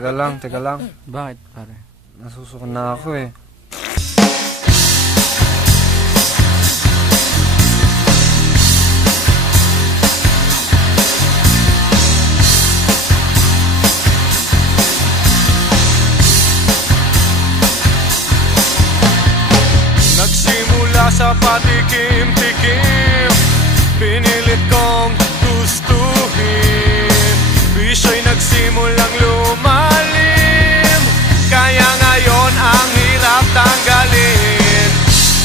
Teka lang. Bakit, pare? Nasusukan na ako eh. Nagsimula sa patikim-tikim, pinilit kong gustuhin. Bisyo'y nagsimulang lumalim, kaya ngayon ang hirap tanggalin.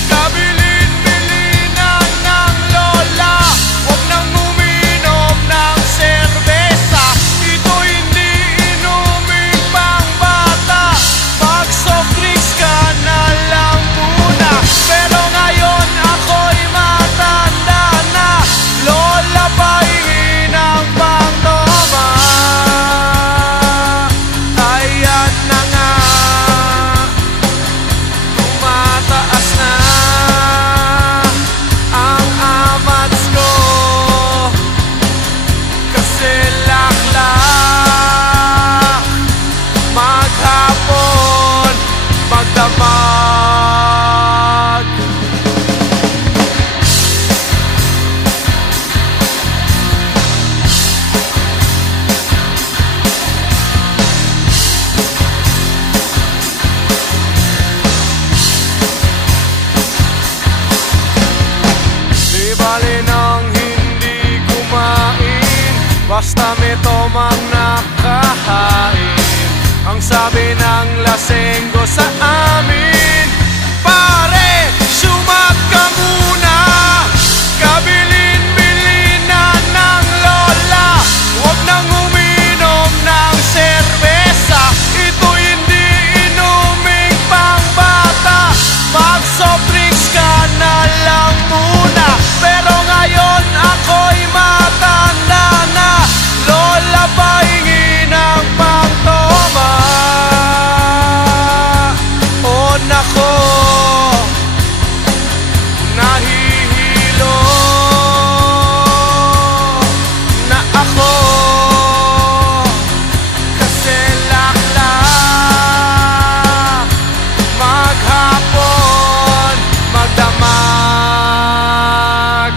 Kabilin-bilinan ng lola, huwag nang uminom ng serbesa. Ito hindi inuming pang bata, mag soft drinks ka na lang muna. Pero ngayon ako'y matanda na, lola pahingin ang pangtoma. Ayan na nga, tumataas na ang amats ko, kasi laklak maghapon magdamag. Di bali nang hindi kumain, basta may tomang nakahain. Ang sabi ng lasenggo sa amin, pare, sumat ka muna. Kabilin-bilinan ng lola, huwag nang uminom ng serbesa. Ito hindi inuming pang bata, mag soft drinks ka na lang muna. Pero ngayon ako'y matanda na, lola pahingin ang pangtoma. Oh nako, nahihilo na ako, kasi laklak maghapon magdamag.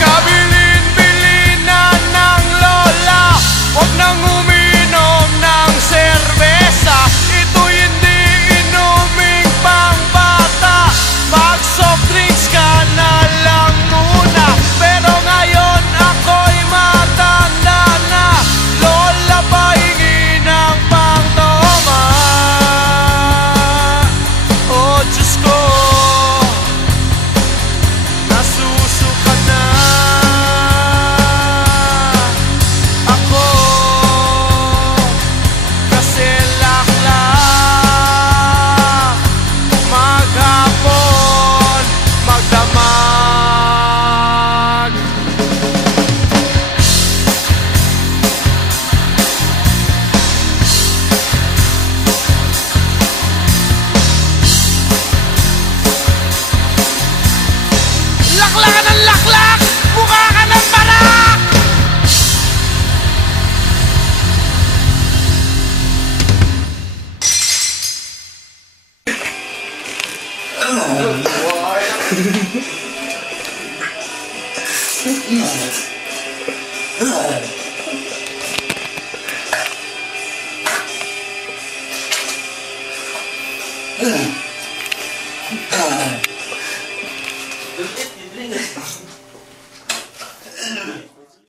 Kabilin-bilinan ng lola, huwag nang uminom ng serbesa. Ito hindi inuming pang bata, mag soft drinks ka na lang muna. Pero ngayon ako'y matanda na, lola pahingin ang pangtoma. Oh Diyos ko, nasusuka na ako, kasi laklak maghapon magdamag. Laklak ka ng laklak, mukha ka ng barak.